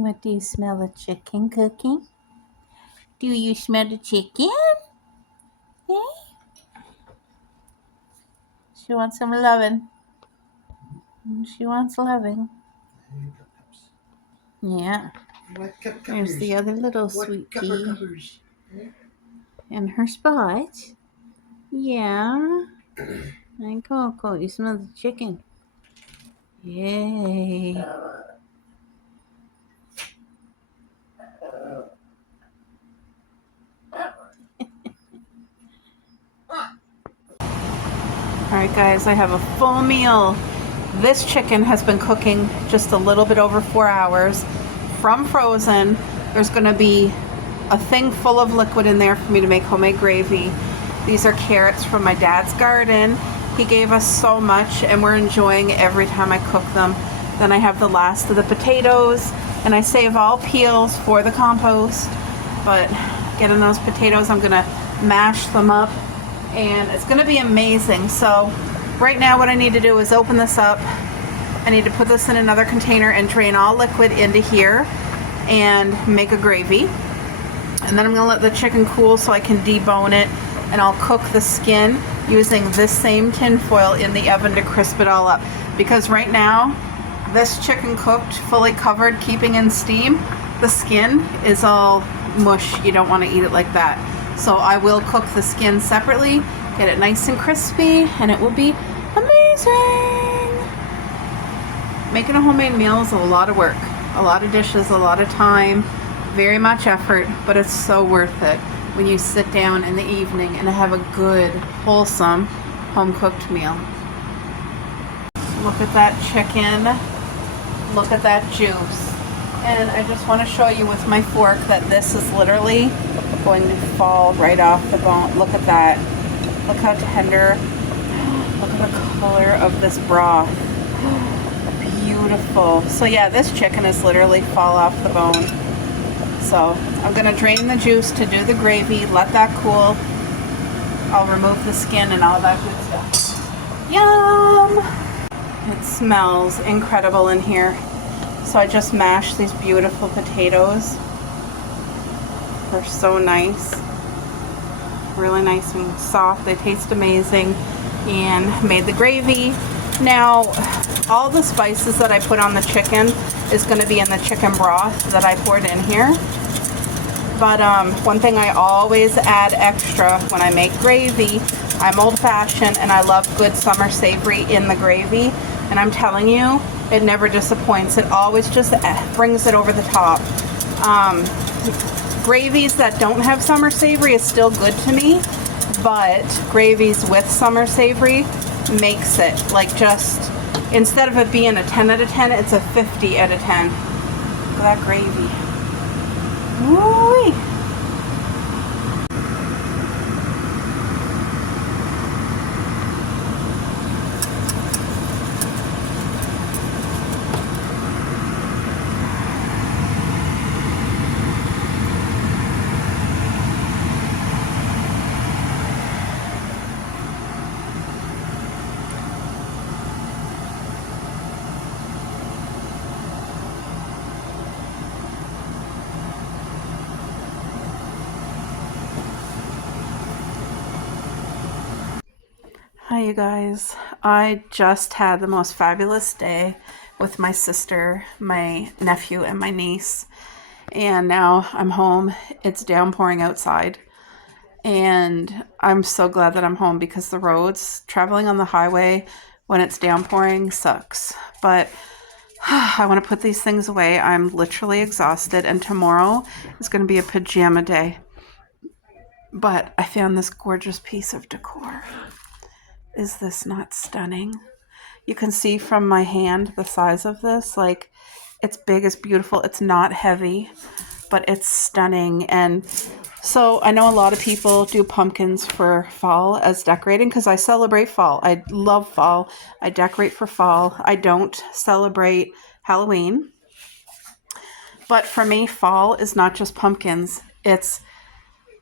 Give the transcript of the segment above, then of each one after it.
What do you smell the chicken cooking? Do you smell the chicken? Hey? She wants some loving. She wants loving. Yeah. There's the other little sweetie. And her spot. Yeah. And Coco, you smell the chicken. Yay. Alright guys, I have a full meal. This chicken has been cooking just a little bit over 4 hours from frozen. There's going to be a thing full of liquid in there for me to make homemade gravy. These are carrots from my dad's garden. He gave us so much and we're enjoying every time I cook them. Then I have the last of the potatoes and I save all peels for the compost. But getting those potatoes, I'm going to mash them up and it's going to be amazing. So right now what I need to do is open this up. I need to put this in another container and drain all liquid into here and make a gravy. And then I'm going to let the chicken cool so I can debone it, and I'll cook the skin using this same tin foil in the oven to crisp it all up. Because right now, this chicken cooked, fully covered, keeping in steam, the skin is all mush. You don't want to eat it like that. So I will cook the skin separately, get it nice and crispy, and it will be amazing. Making a homemade meal is a lot of work, a lot of dishes, a lot of time, very much effort, but it's so worth it when you sit down in the evening and have a good, wholesome, home-cooked meal. Look at that chicken. Look at that juice. And I just want to show you with my fork that this is literally going to fall right off the bone. Look at that. Look how tender. Look at the color of this broth. Beautiful. So yeah, this chicken is literally fall off the bone. So I'm going to drain the juice to do the gravy, let that cool. I'll remove the skin and all that good stuff. Yum! It smells incredible in here. So I just mashed these beautiful potatoes. They're so nice. Really nice and soft. They taste amazing. And made the gravy. Now, all the spices that I put on the chicken is going to be in the chicken broth that I poured in here. But one thing I always add extra when I make gravy, I'm old-fashioned and I love good summer savory in the gravy. And I'm telling you, it never disappoints. It always just brings it over the top. Gravies that don't have summer savory is still good to me, but gravies with summer savory makes it like just, instead of it being a 10 out of 10, it's a 50 out of 10. Look at that gravy. Woo-wee. Hi you guys, I just had the most fabulous day with my sister, my nephew, and my niece, and now I'm home. It's downpouring outside, and I'm so glad that I'm home because the roads, traveling on the highway when it's downpouring sucks. But I want to put these things away. I'm literally exhausted, and tomorrow is going to be a pajama day. But I found this gorgeous piece of decor. Is this not stunning? You can see from my hand the size of this. Like, it's big, it's beautiful, it's not heavy, but it's stunning. And so I know a lot of people do pumpkins for fall as decorating because I celebrate fall. I love fall. I decorate for fall. I don't celebrate Halloween. But for me, fall is not just pumpkins. It's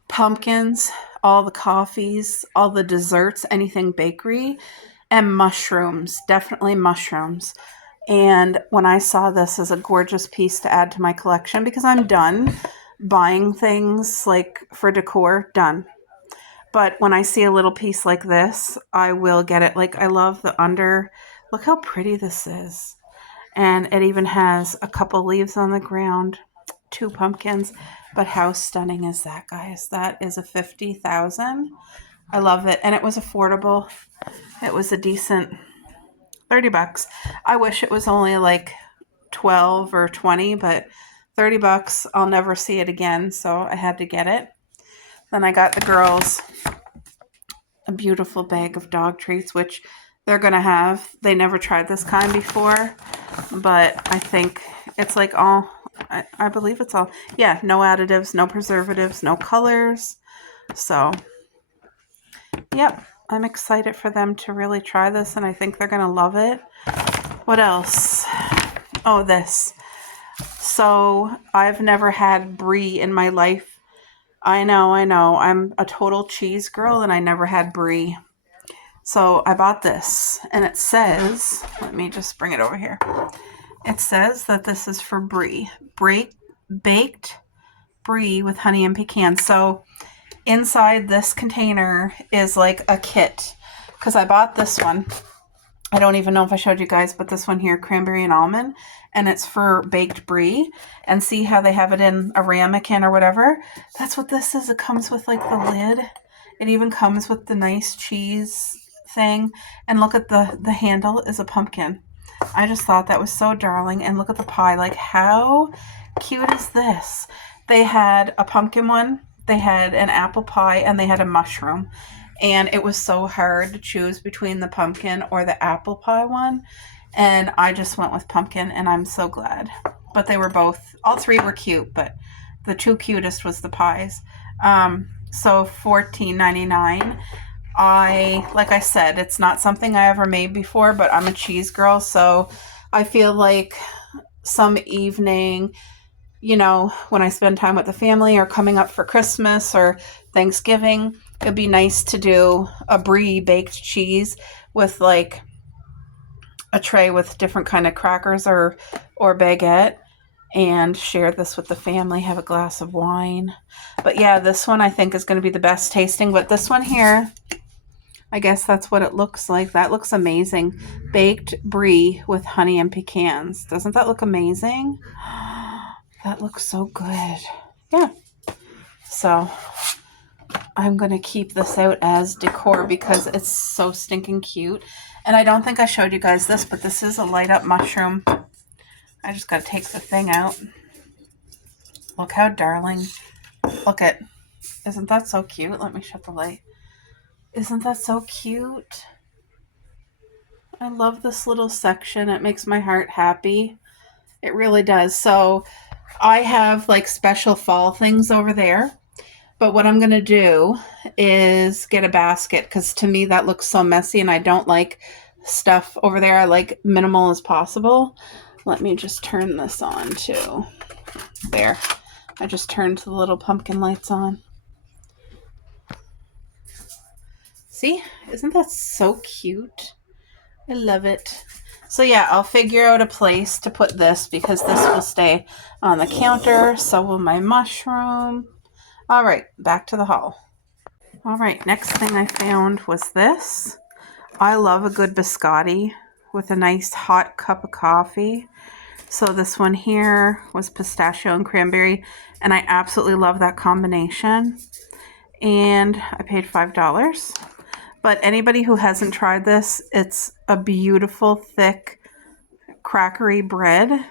pumpkins, all the coffees, all the desserts, anything bakery, and mushrooms, definitely mushrooms. And when I saw this as a gorgeous piece to add to my collection, because I'm done buying things like for decor, done. But when I see a little piece like this, I will get it. Like, I love the under. Look how pretty this is. And it even has a couple leaves on the ground, 2 pumpkins. But how stunning is that, guys? That is a 50,000. I love it. And it was affordable. It was a decent 30 bucks. I wish it was only like 12 or 20, but 30 bucks, I'll never see it again. So I had to get it. Then I got the girls a beautiful bag of dog treats, which they're going to have. They never tried this kind before, but I think it's like all, I believe it's all, yeah, no additives, no preservatives, no colors. So, yep, I'm excited for them to really try this, and I think they're going to love it. What else? Oh, this. So, I've never had brie in my life. I know. I'm a total cheese girl, and I never had brie. So I bought this, and it says, let me just bring it over here. It says that this is for brie. Baked brie with honey and pecan. So inside this container is like a kit, because I bought this one. I don't even know if I showed you guys, but this one here, cranberry and almond, and it's for baked brie. And see how they have it in a ramekin or whatever? That's what this is. It comes with like the lid. It even comes with the nice cheese thing. And look at the handle is a pumpkin. I just thought that was so darling. And look at the pie. Like, how cute is this? They had a pumpkin one, they had an apple pie, and they had a mushroom. And it was so hard to choose between the pumpkin or the apple pie one. And I just went with pumpkin, and I'm so glad. But they were both, all 3 were cute, but the 2 cutest was the pies. So $14.99. Like I said, it's not something I ever made before, but I'm a cheese girl. So I feel like some evening, you know, when I spend time with the family or coming up for Christmas or Thanksgiving, it'd be nice to do a brie baked cheese with like a tray with different kind of crackers or baguette, and share this with the family, have a glass of wine. But yeah, this one I think is going to be the best tasting. But this one here, I guess that's what it looks like. That looks amazing. Baked brie with honey and pecans. Doesn't that look amazing? That looks so good. Yeah. So I'm going to keep this out as decor because it's so stinking cute. And I don't think I showed you guys this, but this is a light up mushroom. I just got to take the thing out. Look how darling. Look at, isn't that so cute? Let me shut the light. Isn't that so cute? I love this little section. It makes my heart happy. It really does. So I have like special fall things over there. But what I'm going to do is get a basket, because to me that looks so messy and I don't like stuff over there. I like minimal as possible. Let me just turn this on too. There. I just turned the little pumpkin lights on. See? Isn't that so cute? I love it. So yeah, I'll figure out a place to put this because this will stay on the counter. So will my mushroom. All right, back to the haul. All right, next thing I found was this. I love a good biscotti with a nice hot cup of coffee. So this one here was pistachio and cranberry, and I absolutely love that combination. And I paid $5. But anybody who hasn't tried this, it's a beautiful, thick, crackery bread.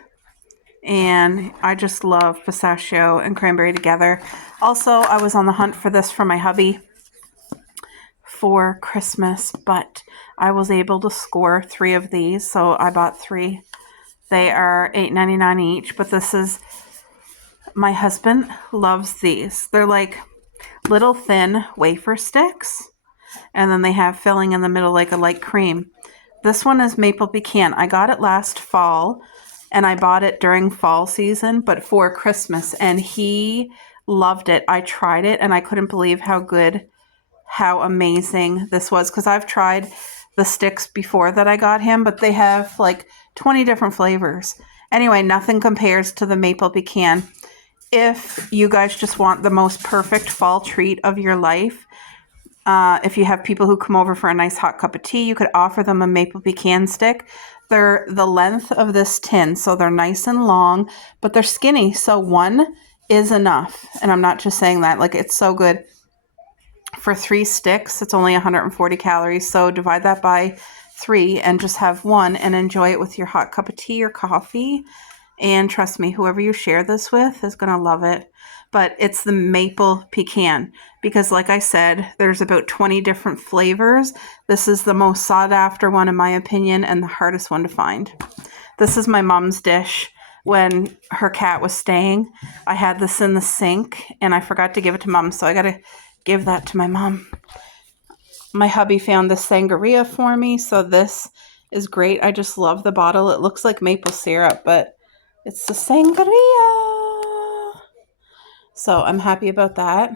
And I just love pistachio and cranberry together. Also, I was on the hunt for this for my hubby for Christmas, but I was able to score 3 of these, so I bought 3. They are $8.99 each, but this is, my husband loves these. They're like little thin wafer sticks, and then they have filling in the middle like a light cream. This one is maple pecan. I got it last fall, and I bought it during fall season, but for Christmas, and he loved it. I tried it, and I couldn't believe how good, how amazing this was, because I've tried the sticks before that I got him, but they have like 20 different flavors. Anyway, nothing compares to the maple pecan. If you guys just want the most perfect fall treat of your life, if you have people who come over for a nice hot cup of tea, you could offer them a maple pecan stick. They're the length of this tin, so they're nice and long, but they're skinny, so one is enough. And I'm not just saying that, like, it's so good. For 3 sticks, it's only 140 calories, so divide that by 3 and just have one and enjoy it with your hot cup of tea or coffee. And trust me, whoever you share this with is going to love it. But it's the maple pecan because, like I said, there's about 20 different flavors. This is the most sought after one, in my opinion, and the hardest one to find. This is my mom's dish. When her cat was staying, I had this in the sink and I forgot to give it to mom, so I got to give that to my mom. My hubby found this sangria for me, so this is great. I just love the bottle. It looks like maple syrup, but it's the sangria. So I'm happy about that.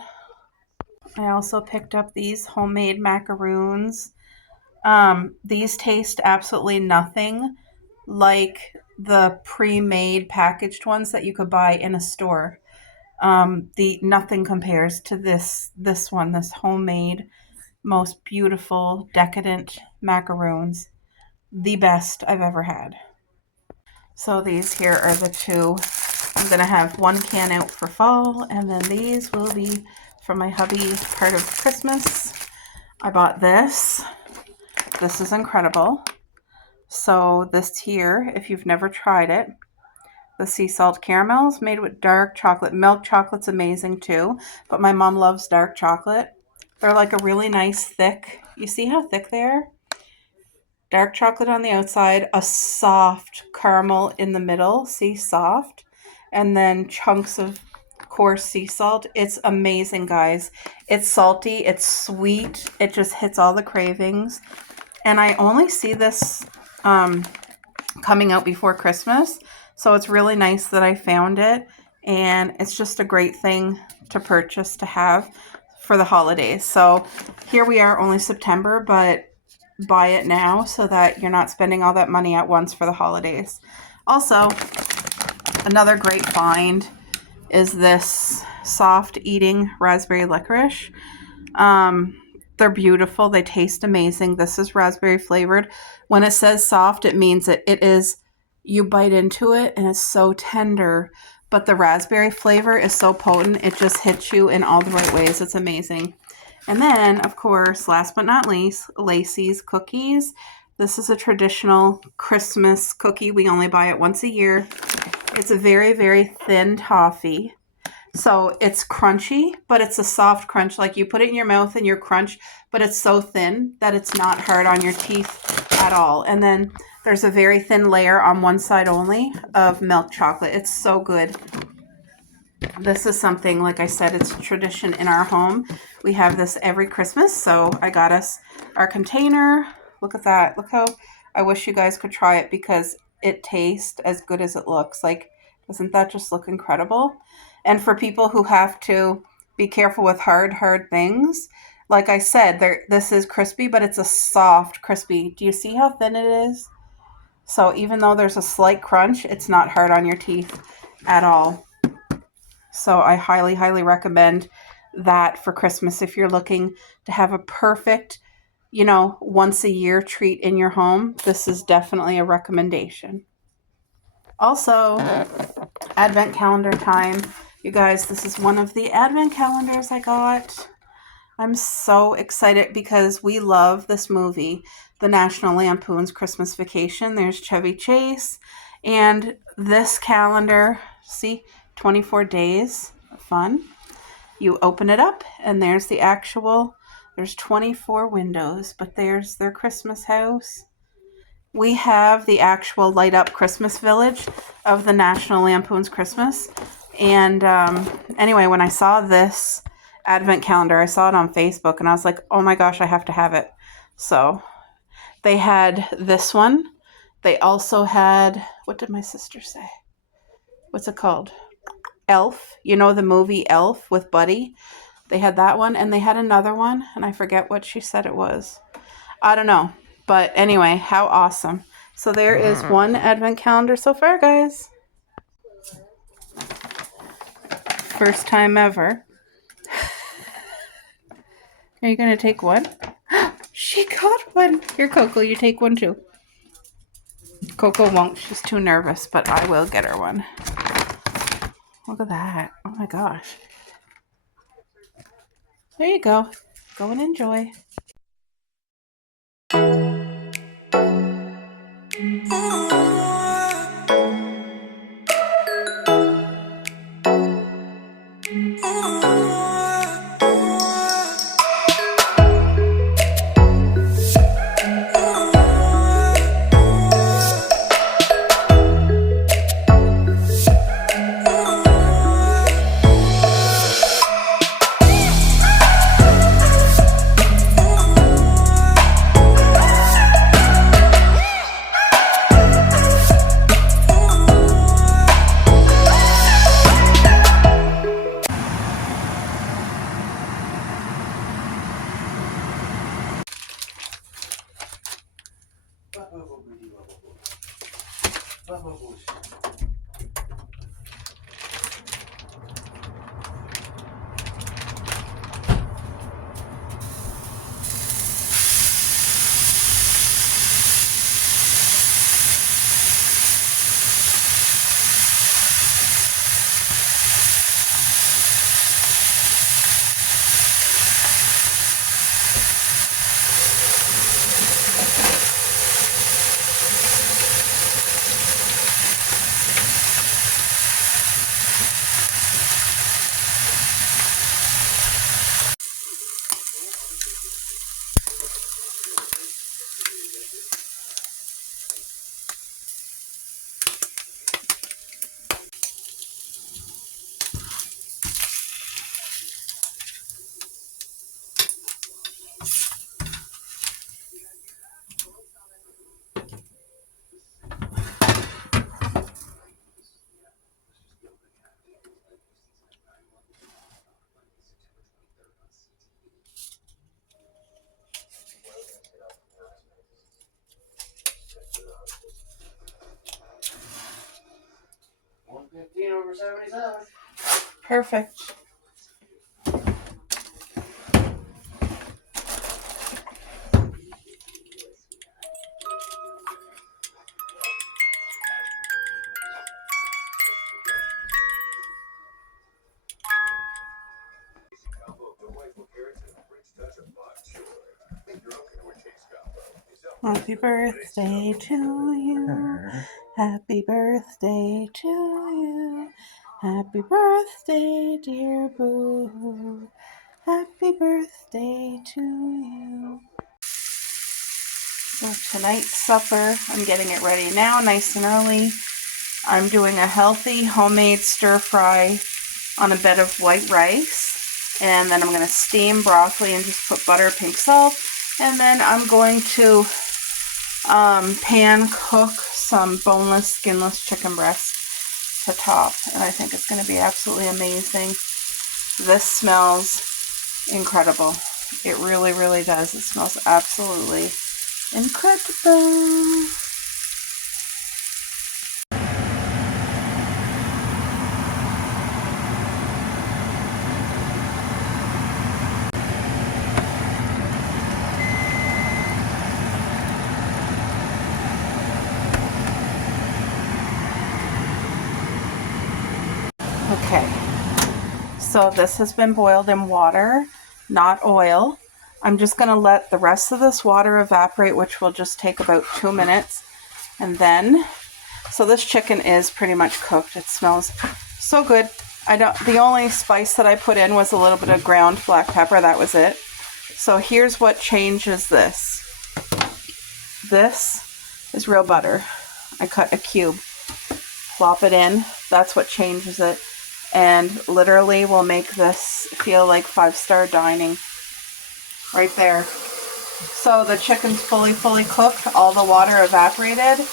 I also picked up these homemade macaroons. These taste absolutely nothing like the pre-made packaged ones that you could buy in a store. Nothing compares to this one, this homemade, most beautiful, decadent macaroons. The best I've ever had. So these here are the two. I'm going to have one can out for fall, and then these will be for my hubby part of Christmas. I bought this. This is incredible. So this here, if you've never tried it, the sea salt caramels made with dark chocolate. Milk chocolate's amazing too, but my mom loves dark chocolate. They're like a really nice thick, you see how thick they are? Dark chocolate on the outside, a soft caramel in the middle, see, soft, and then chunks of coarse sea salt. It's amazing, guys. It's salty, it's sweet, it just hits all the cravings. And I only see this coming out before Christmas, so it's really nice that I found it, and it's just a great thing to purchase to have for the holidays. So here we are, only September, but buy it now so that you're not spending all that money at once for the holidays. Also, another great find is this soft eating raspberry licorice. They're beautiful. They taste amazing. This is raspberry flavored. When it says soft, it means it is, you bite into it and it's so tender, but the raspberry flavor is so potent, it just hits you in all the right ways. It's amazing. And then, of course, last but not least, Lacey's cookies. This is a traditional Christmas cookie. We only buy it once a year. It's a very, very thin toffee. So it's crunchy, but it's a soft crunch. Like you put it in your mouth and you crunch, but it's so thin that it's not hard on your teeth at all. And then there's a very thin layer on one side only of milk chocolate. It's so good. This is something, like I said, it's a tradition in our home. We have this every Christmas, so I got us our container. Look at that. Look how, I wish you guys could try it because it tastes as good as it looks. Like, doesn't that just look incredible? And for people who have to be careful with hard things, like I said, this is crispy, but it's a soft crispy. Do you see how thin it is? So even though there's a slight crunch, it's not hard on your teeth at all. So I highly, highly recommend that for Christmas if you're looking to have a perfect, once a year treat in your home. This is definitely a recommendation. Also, Advent calendar time. You guys, this is one of the Advent calendars I got. I'm so excited because we love this movie, The National Lampoon's Christmas Vacation. There's Chevy Chase. And this calendar, see, 24 days of fun. You open it up and there's there's 24 windows, but there's their Christmas house. We have the actual light up Christmas village of the National Lampoon's Christmas. And anyway, when I saw this Advent calendar, I saw it on Facebook and I was like, oh my gosh, I have to have it. So they had this one. They also had, what did my sister say? What's it called? Elf. You know the movie Elf with Buddy? They had that one and they had another one and I forget what she said it was. I don't know. But anyway, how awesome. So there is one advent calendar so far, guys. First time ever. Are you going to take one? She got one. Here, Coco, you take one too. Coco won't. She's too nervous, but I will get her one. Look at that. Oh my gosh. There you go. Go and enjoy. Perfect. Happy birthday to you. Happy birthday to you. Happy birthday, dear Boo. Happy birthday to you. So tonight's supper, I'm getting it ready now, nice and early. I'm doing a healthy homemade stir fry on a bed of white rice. And then I'm going to steam broccoli and just put butter, pink salt. And then I'm going to pan cook some boneless, skinless chicken breast to top. And I think it's going to be absolutely amazing. This smells incredible. It really, really does. It smells absolutely incredible. Okay, so this has been boiled in water, not oil. I'm just going to let the rest of this water evaporate, which will just take about 2 minutes. And then, so this chicken is pretty much cooked. It smells so good. The only spice that I put in was a little bit of ground black pepper. That was it. So here's what changes this. This is real butter. I cut a cube. Plop it in. That's what changes it. And literally will make this feel like 5-star dining. Right there. So the chicken's fully cooked. All the water evaporated.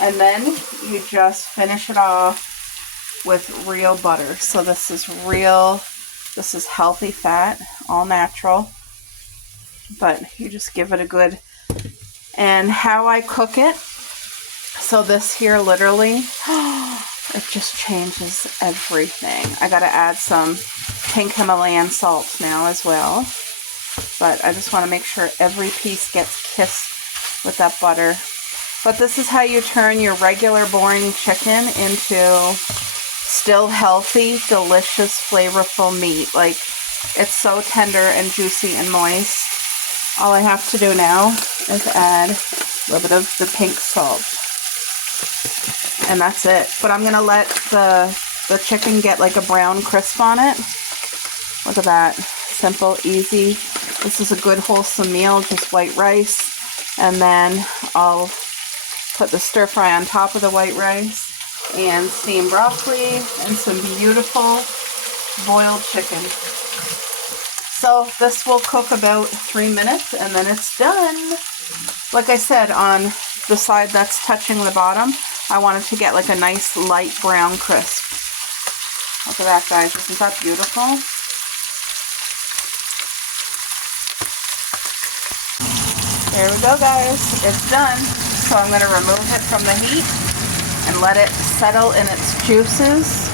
And then you just finish it off with real butter. So this is healthy fat, all natural. But you just give it a good, and how I cook it. So this here literally, it just changes everything. I gotta add some pink Himalayan salt now as well. But I just want to make sure every piece gets kissed with that butter. But this is how you turn your regular boring chicken into still healthy, delicious, flavorful meat. Like, it's so tender and juicy and moist. All I have to do now is add a little bit of the pink salt. And that's it. But I'm going to let the chicken get like a brown crisp on it. Look at that. Simple, easy. This is a good wholesome meal, just white rice. And then I'll put the stir fry on top of the white rice and steamed broccoli and some beautiful boiled chicken. So this will cook about 3 minutes and then it's done. Like I said, on the side that's touching the bottom, I want it to get like a nice light brown crisp. Look at that, guys. Isn't that beautiful? There we go, guys. It's done. So I'm going to remove it from the heat and let it settle in its juices.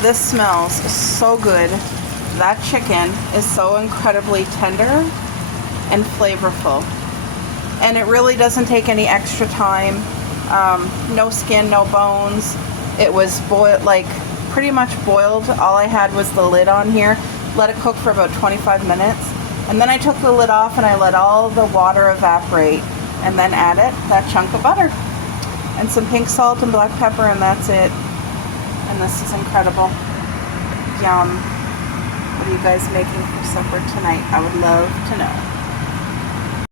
This smells so good. That chicken is so incredibly tender and flavorful. And it really doesn't take any extra time. No skin, no bones. It was boiled, like pretty much boiled. All I had was the lid on here. Let it cook for about 25 minutes. And then I took the lid off and I let all the water evaporate. And then added that chunk of butter. And some pink salt and black pepper, and that's it. And this is incredible. Yum. What are you guys making for supper tonight? I would love to know.